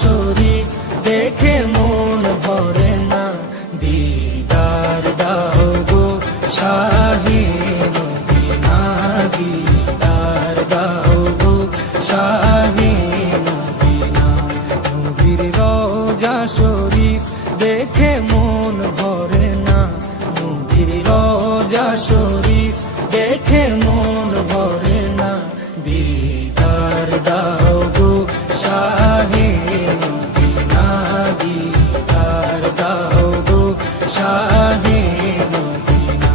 শরীফ দেখে মন ভরে না, দিদার দাও গো শাহে মদিনা, দিদার দাও গো শাহে মদিনা। নবীর রওজা শরীফ দেখে মন ভরে না, নবীর রওজা শরীফ দেখে মন ভরে না, দিদার দাও গো শাহে মদিনা, দিদার দাও গো শাহে মদিনা।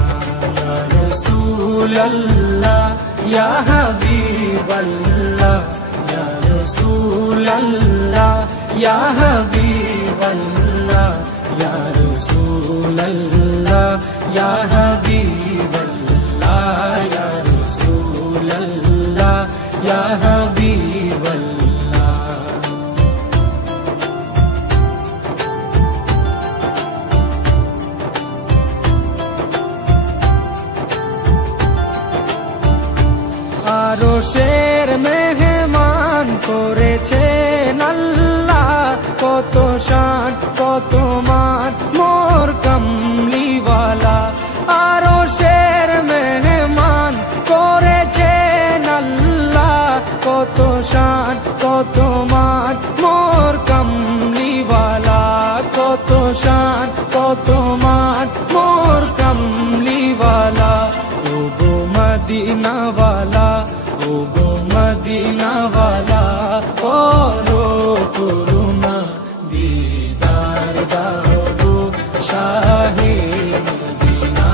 ইয়া রাসূলাল্লাহ ইয়া হাবিবাল্লাহ, ইয়া রাসূলাল্লাহ ইয়া হাবিবাল্লাহ, ইয়া রাসূলাল্লাহ ইয়া হাবিবাল্লাহ, ইয়া রাসূলাল্লাহ ইয়া হাবিবাল্লাহ। আরশের মেহমান করেছেন আল্লাহ, কত শান কত মান মোর কামলিওয়ালা। আরশের মেহমান করেছেন আল্লাহ, কত শান কত মান মোর কামলিওয়ালা, কত শান কত মান মোর কামলিওয়ালা। ও গো মদিনাওয়ালা, ও গো মদিনাওয়ালা, করো করুণা, দিদার দাও গো শাহে মদিনা,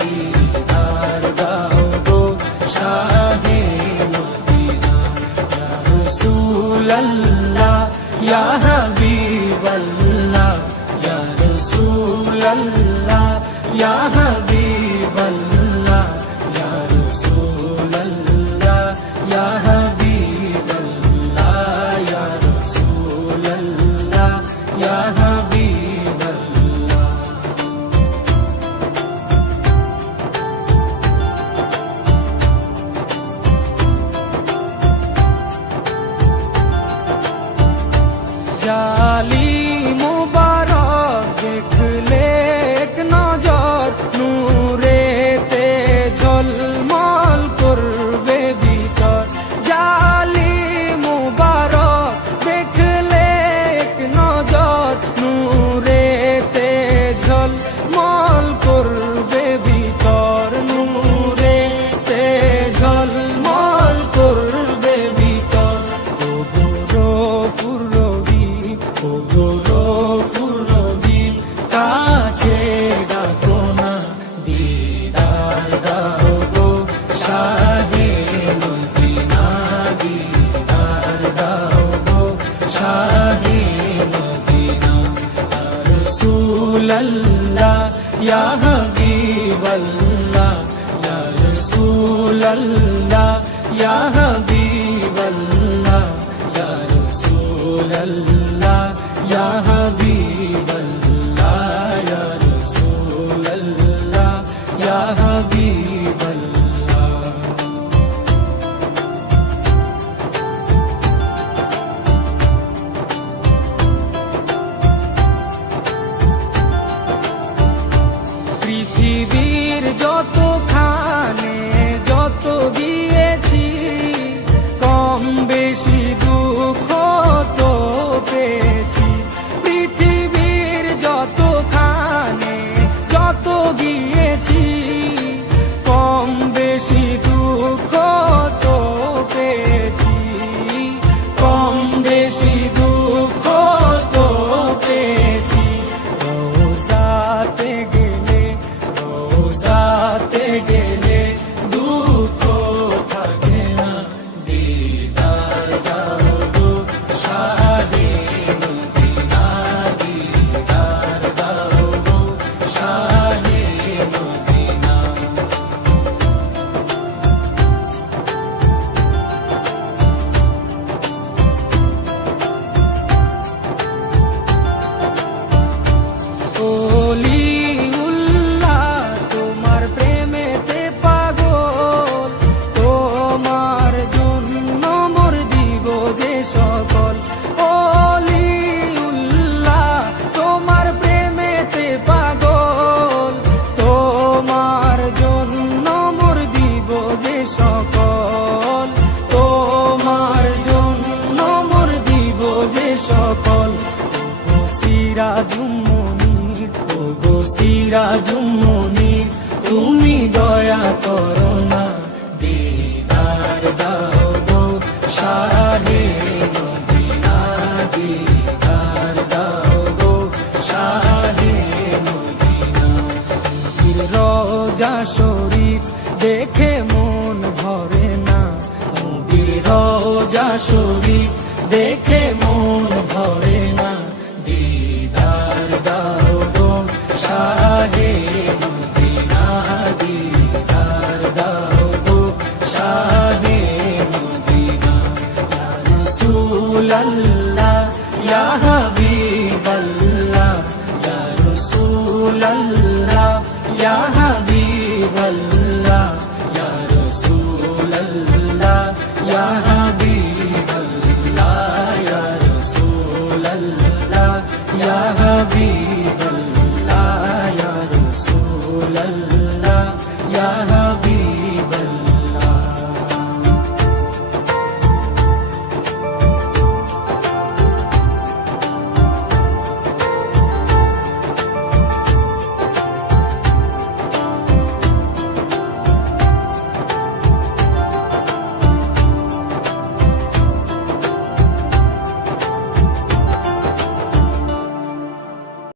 দিদার দাও গো শাহে মদিনা। ইয়া রাসূলাল্লাহ ইয়া হাবিবাল্লাহ, ইয়া রাসূলাল্লাহ ইয়া হাবিবাল্লাহ, ইয়া রাসূলাল্লাহ ইয়া হাবিবাল্লাহ, ইয়া রাসূলাল্লাহ ইয়া হাবিবাল্লাহ। জালি মুবারক দেখলে এক নজর, নূরেতে ঝলমল করবে ভিতর। জালি মুবারক দেখলে এক নজর, নূরেতে ঝলমল করবে ভিতর, নূরেতে ঝলমল করবে ভিতর। ও গৌরবপুর রবি, ও গৌরবপুর রবি, কাছে ডাকো না, দিদার দাও গো শাহে মদিনা, দিদার দাও গো শাহে মদিনা। ইয়া রাসূলাল্লাহ ইয়া হাবিবাল্লাহ, ইয়া রাসূলাল্লাহ ইয়া হাবিবাল্লাহ, ইয়া রাসূলাল্লাহ ইয়া হাবিবাল্লাহ, ইয়া রাসূলাল্লাহ ইয়া হাবিবাল্লাহ। পৃথিবীর যতখানে যত দিয়েছি, কম বেশি দুঃখ তো পেয়েছি। পৃথিবীর যতখানে যত গিয়েছি, কম বেশি দুঃখ তো পেয়েছি, কম বেশি দুঃখ তো পেয়েছি। রওজাতে গেলে, রওজাতে গেলে দুঃখ থাকে না, দিদার দাও গো শাহে মদিনা, দিদার দাও গো শাহে মদিনা। ওলিউল্লাহ তোমার প্রেমেতে পাগল, তোমার জন্য মোর দিব যে সকল। ওলি সিরাজুম মুনির তুমি দয়া করো না, দিদার দাও গো শাহে মদিনা, দিদার দাও গো শাহে মদিনা। রোজা শরীফ দেখে মন ভরে না, নবীর রোজা শরীফ দেখে মন ভরে না, দিদার দাও গো শাহে মদিনা, দিদার দাও গো শাহে মদিনা। ইয়া রাসূলাল্লাহ ইয়া হাবিবাল্লাহ, ইয়া রাসূলাল্লাহ ইয়া হাবিবাল্লাহ, ইয়া রাসূলাল্লাহ ইয়া হাবিবাল্লাহ, ইয়া রাসূলাল্লাহ ইয়া হাবিবাল্লাহ।